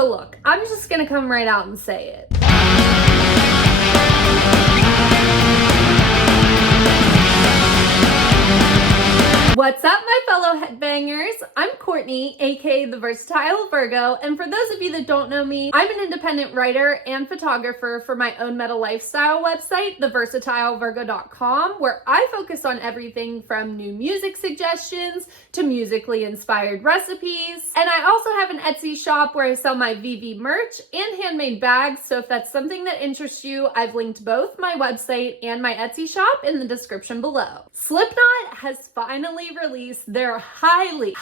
So look, I'm just gonna come right out and say it. What's up, my fellow headbangers? I'm Courtney, aka the Versatile Virgo, and for those of you that don't know me, I'm an independent writer and photographer for my own metal lifestyle website, theversatilevirgo.com, where I focus on everything from new music suggestions to musically inspired recipes. And I also have an Etsy shop where I sell my VV merch and handmade bags, so if that's something that interests you, I've linked both my website and my Etsy shop in the description below. Slipknot has finally released their highly,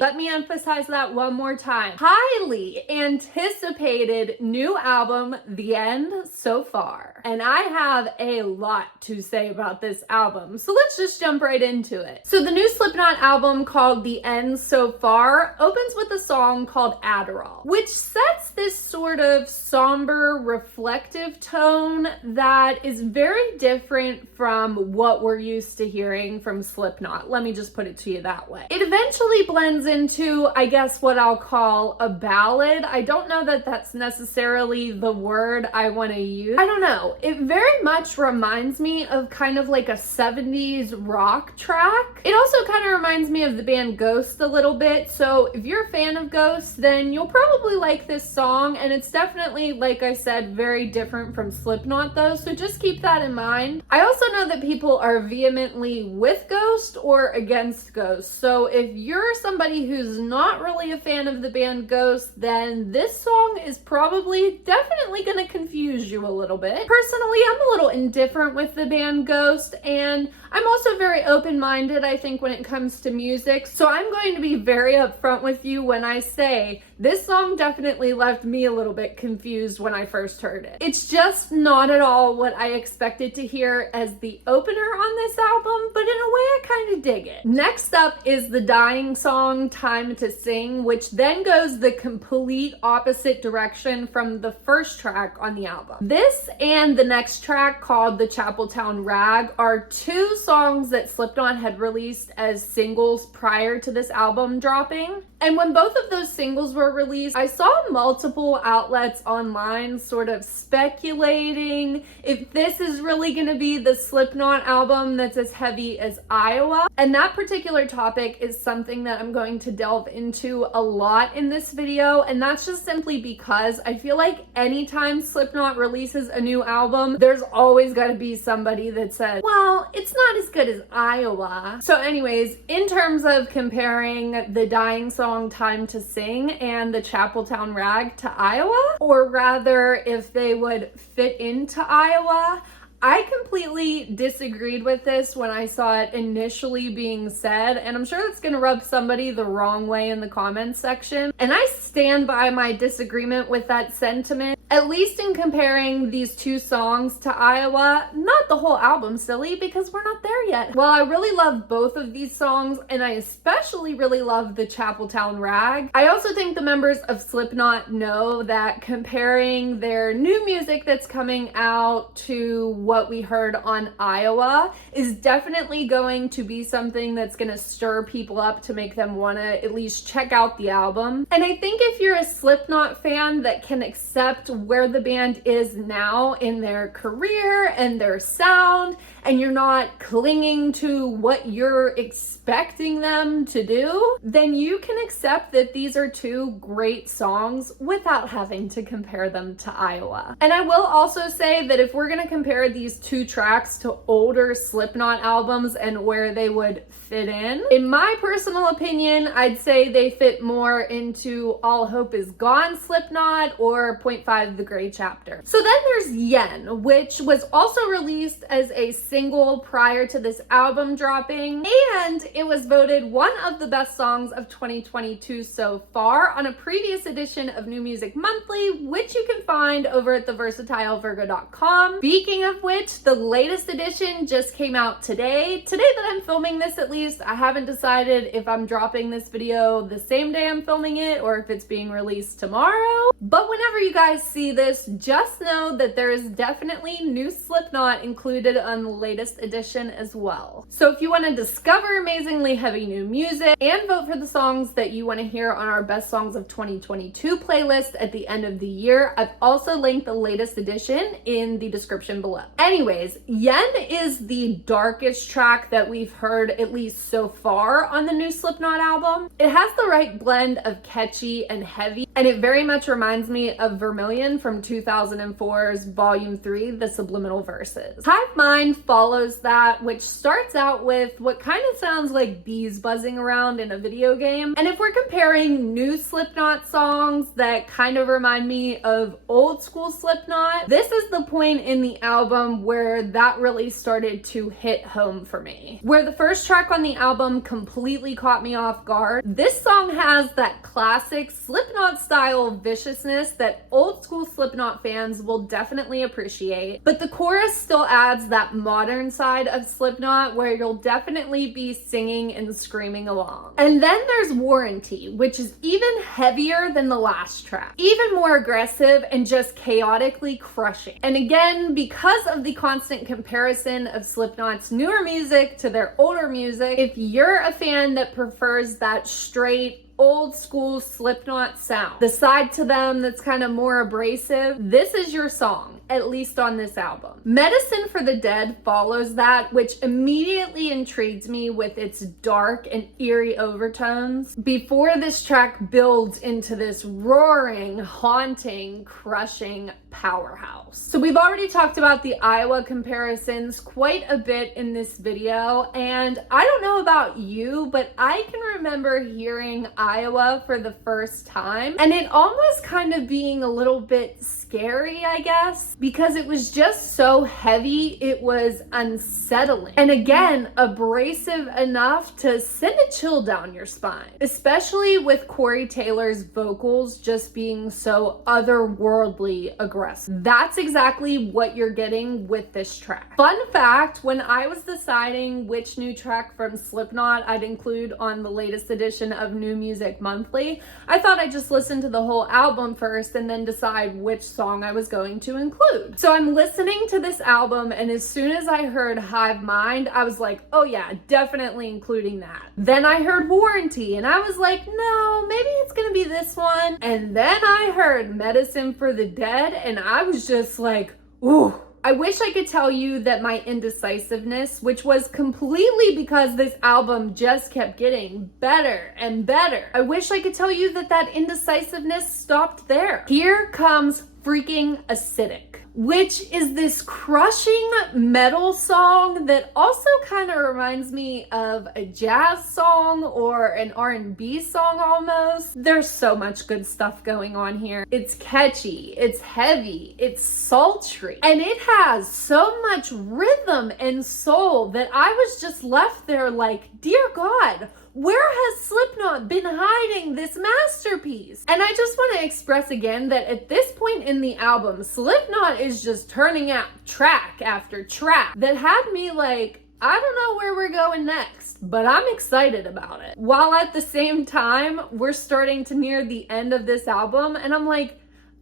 let me emphasize that one more time, highly anticipated new album, The End So Far. And I have a lot to say about this album, so let's just jump right into it. So the new Slipknot album called The End So Far opens with a song called Adderall, which sets this sort of somber, reflective tone that is very different from what we're used to hearing from Slipknot. Let me just put it to you that way. It eventually blends into, I guess, what I'll call a ballad. I don't know that that's necessarily the word I want to use. I don't know. It very much reminds me of kind of like a 70s rock track. It also kind of reminds me of the band Ghost a little bit. So if you're a fan of Ghost, then you'll probably like this song. And it's definitely, like I said, very different from Slipknot though. So just keep that in mind. I also know that people are vehemently with Ghost or against Ghost. So if you're somebody who's not really a fan of the band Ghost, then this song is probably definitely going to confuse you a little bit. Personally, I'm a little indifferent with the band Ghost, and I'm also very open-minded, I think, when it comes to music. So I'm going to be very upfront with you when I say this song definitely left me a little bit confused when I first heard it. It's just not at all what I expected to hear as the opener on this album, but in a way I kind of dig it. Next up is the dying song, Time to Sing, which then goes the complete opposite direction from the first track on the album. This and the next track, called The Chapeltown Rag, are two songs that Slipknot had released as singles prior to this album dropping. And when both of those singles were released, I saw multiple outlets online sort of speculating if this is really going to be the Slipknot album that's as heavy as Iowa. And that particular topic is something that I'm going to delve into a lot in this video. And that's just simply because I feel like anytime Slipknot releases a new album, there's always got to be somebody that says, well, it's not as good as Iowa. So anyways, in terms of comparing the dying song Time to Sing and the Chapeltown Rag to Iowa, or rather if they would fit into Iowa, I completely disagreed with this when I saw it initially being said, and I'm sure that's going to rub somebody the wrong way in the comments section. And I stand by my disagreement with that sentiment, at least in comparing these two songs to Iowa. Not the whole album, silly, because we're not there yet. While I really love both of these songs, and I especially really love the Chapeltown Rag, I also think the members of Slipknot know that comparing their new music that's coming out to what we heard on Iowa is definitely going to be something that's going to stir people up to make them want to at least check out the album. And I think if you're a Slipknot fan that can accept where the band is now in their career and their sound, and you're not clinging to what you're expecting them to do, then you can accept that these are two great songs without having to compare them to Iowa. And I will also say that if we're going to compare these two tracks to older Slipknot albums and where they would fit in my personal opinion, I'd say they fit more into All Hope Is Gone Slipknot or Point 5 The Gray Chapter. So then there's Yen, which was also released as a single prior to this album dropping, and it was voted one of the best songs of 2022 so far on a previous edition of New Music Monthly, which you can find over at theversatilevirgo.com. Speaking of which, the latest edition just came out today that I'm filming this at least. I haven't decided if I'm dropping this video the same day I'm filming it or if it's being released tomorrow, but whenever you guys see see this, just know that there is definitely new Slipknot included on the latest edition as well. So if you want to discover amazingly heavy new music and vote for the songs that you want to hear on our Best Songs of 2022 playlist at the end of the year, I've also linked the latest edition in the description below. Anyways, Yen is the darkest track that we've heard, at least so far, on the new Slipknot album. It has the right blend of catchy and heavy, and it very much reminds me of Vermilion from 2004's Volume 3, The Subliminal Verses. Hive Mind follows that, which starts out with what kind of sounds like bees buzzing around in a video game. And if we're comparing new Slipknot songs that kind of remind me of old school Slipknot, this is the point in the album where that really started to hit home for me. Where the first track on the album completely caught me off guard, this song has that classic Slipknot style viciousness that old school Slipknot fans will definitely appreciate, but the chorus still adds that modern side of Slipknot where you'll definitely be singing and screaming along. And then there's Warranty, which is even heavier than the last track, even more aggressive and just chaotically crushing. And again, because of the constant comparison of Slipknot's newer music to their older music, if you're a fan that prefers that straight old school Slipknot sound, the side to them that's kind of more abrasive, this is your song, at least on this album. Medicine for the Dead follows that, which immediately intrigues me with its dark and eerie overtones before this track builds into this roaring, haunting, crushing powerhouse. So we've already talked about the Iowa comparisons quite a bit in this video, and I don't know about you, but I can remember hearing Iowa for the first time and it almost kind of being a little bit scary, I guess, because it was just so heavy, it was unsettling. And again, abrasive enough to send a chill down your spine, especially with Corey Taylor's vocals just being so otherworldly aggressive. That's exactly what you're getting with this track. Fun fact, when I was deciding which new track from Slipknot I'd include on the latest edition of New Music Monthly, I thought I'd just listen to the whole album first and then decide which song I was going to include. So I'm listening to this album, and as soon as I heard Hive Mind, I was like, oh yeah, definitely including that. Then I heard Warranty, and I was like, no, maybe it's gonna be this one. And then I heard Medicine for the Dead, and I was just like, ooh. I wish I could tell you that my indecisiveness, which was completely because this album just kept getting better and better, I wish I could tell you that that indecisiveness stopped there. Here comes freaking Acidic, which is this crushing metal song that also kind of reminds me of a jazz song or an R&B song almost. There's so much good stuff going on here. It's catchy, it's heavy, it's sultry, and it has so much rhythm and soul that I was just left there like, dear God, where has Slipknot been hiding this masterpiece? And I just want to express again that at this point in the album, Slipknot is just turning out track after track that had me like, I don't know where we're going next, but I'm excited about it. While at the same time, we're starting to near the end of this album, and I'm like,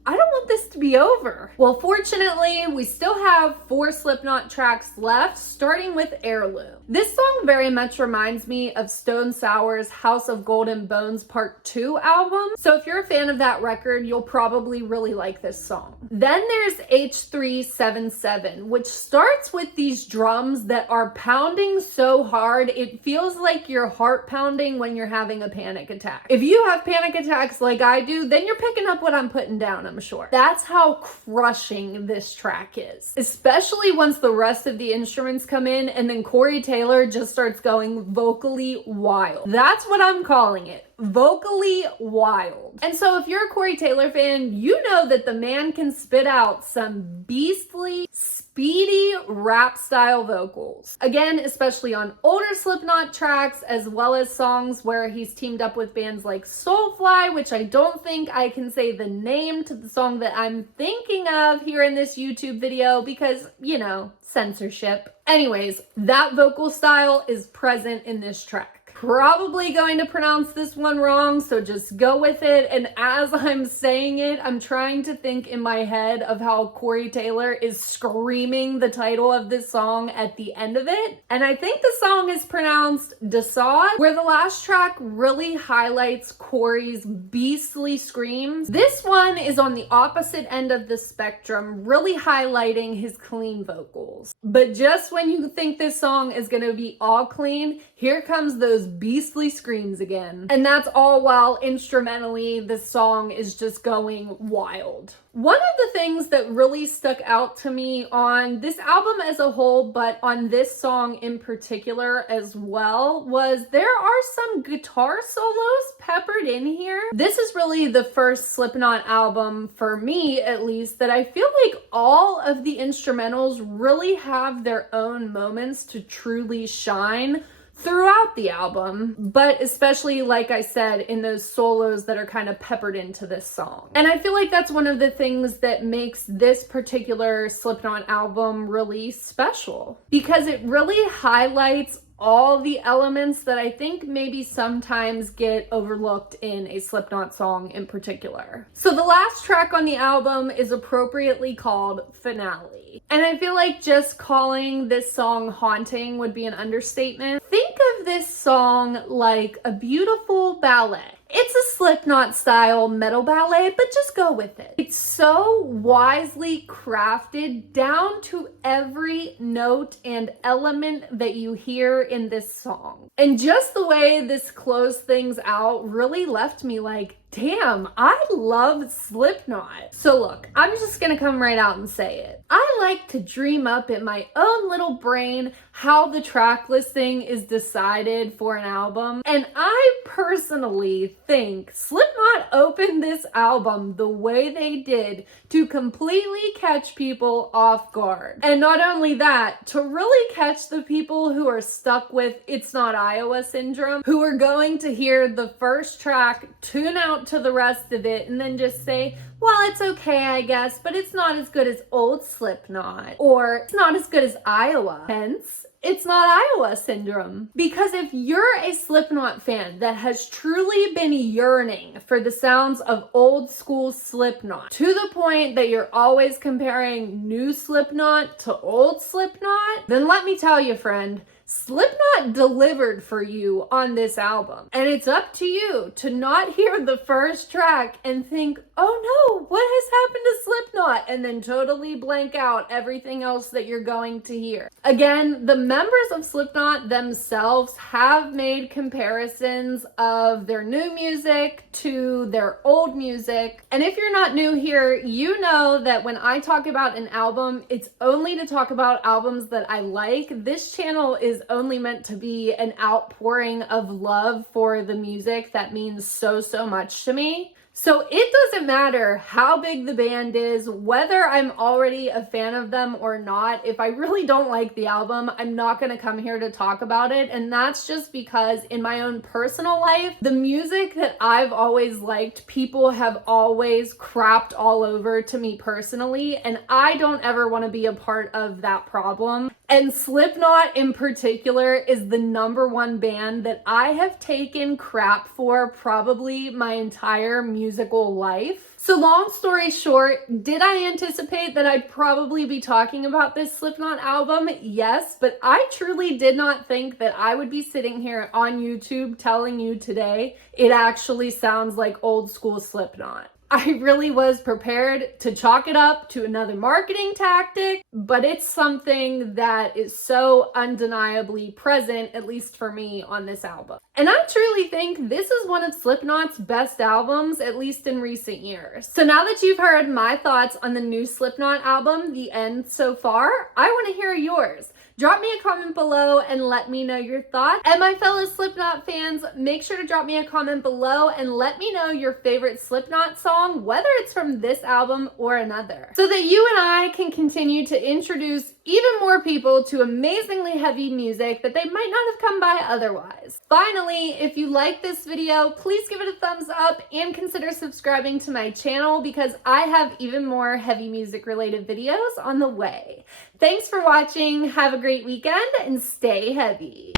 I don't want this to be over. Well, fortunately, we still have 4 Slipknot tracks left, starting with Heirloom. This song very much reminds me of Stone Sour's House of Golden Bones Part 2 album. So if you're a fan of that record, you'll probably really like this song. Then there's H377, which starts with these drums that are pounding so hard, it feels like your heart pounding when you're having a panic attack. If you have panic attacks like I do, then you're picking up what I'm putting down, I'm sure. That's how crushing this track is, especially once the rest of the instruments come in and then Corey Taylor just starts going vocally wild. That's what I'm calling it. Vocally wild. And so if you're a Corey Taylor fan, you know that the man can spit out some beastly, speedy rap style vocals. Again, especially on older Slipknot tracks, as well as songs where he's teamed up with bands like Soulfly, which I don't think I can say the name to the song that I'm thinking of here in this YouTube video because, you know, censorship. Anyways, that vocal style is present in this track. probably going to pronounce this one wrong, so just go with it. And as I'm saying it, I'm trying to think in my head of how Corey Taylor is screaming the title of this song at the end of it. And I think the song is pronounced Desaud, where the last track really highlights Corey's beastly screams. This one is on the opposite end of the spectrum, really highlighting his clean vocals. But just when you think this song is gonna be all clean, here comes those beastly screams again. And that's all while instrumentally this song is just going wild. One of the things that really stuck out to me on this album as a whole, but on this song in particular as well, was there are some guitar solos peppered in here. This is really the first Slipknot album, for me at least, that I feel like all of the instrumentals really have their own moments to truly shine throughout the album, but especially, like I said, in those solos that are kind of peppered into this song. And I feel like that's one of the things that makes this particular Slipknot album really special, because it really highlights all the elements that I think maybe sometimes get overlooked in a Slipknot song in particular. So the last track on the album is appropriately called Finale. And I feel like just calling this song haunting would be an understatement. Think of this song like a beautiful ballet. It's a Slipknot style metal ballet, but just go with it. It's so wisely crafted down to every note and element that you hear in this song. And just the way this closed things out really left me like, damn, I love Slipknot. So look, I'm just gonna come right out and say it. I like to dream up in my own little brain how the track listing is decided for an album. And I personally think Slipknot opened this album the way they did to completely catch people off guard. And not only that, to really catch the people who are stuck with It's Not Iowa syndrome, who are going to hear the first track, tune out to the rest of it, and then just say, well, it's okay, I guess, but it's not as good as old Slipknot, or it's not as good as Iowa. Hence, It's Not Iowa syndrome. Because if you're a Slipknot fan that has truly been yearning for the sounds of old school Slipknot, to the point that you're always comparing new Slipknot to old Slipknot, then let me tell you, friend, Slipknot delivered for you on this album. And it's up to you to not hear the first track and think, oh no, what has happened to Slipknot? And then totally blank out everything else that you're going to hear. Again, the members of Slipknot themselves have made comparisons of their new music to their old music. And if you're not new here, you know that when I talk about an album, it's only to talk about albums that I like. This channel is only meant to be an outpouring of love for the music that means so much to me. So it doesn't matter how big the band is, whether I'm already a fan of them or not. If I really don't like the album, I'm not going to come here to talk about it. And that's just because in my own personal life, the music that I've always liked, people have always crapped all over to me personally. And I don't ever want to be a part of that problem. And Slipknot in particular is the #1 band that I have taken crap for probably my entire musical life. So long story short, did I anticipate that I'd probably be talking about this Slipknot album? Yes, but I truly did not think that I would be sitting here on YouTube telling you today it actually sounds like old school Slipknot. I really was prepared to chalk it up to another marketing tactic, but it's something that is so undeniably present, at least for me, on this album. And I truly think this is one of Slipknot's best albums, at least in recent years. So now that you've heard my thoughts on the new Slipknot album, The End, so far, I want to hear yours. Drop me a comment below and let me know your thoughts. And my fellow Slipknot fans, make sure to drop me a comment below and let me know your favorite Slipknot song, whether it's from this album or another, so that you and I can continue to introduce even more people to amazingly heavy music that they might not have come by otherwise. Finally, if you like this video, please give it a thumbs up and consider subscribing to my channel because I have even more heavy music related videos on the way. Thanks for watching, have a great weekend, and stay heavy.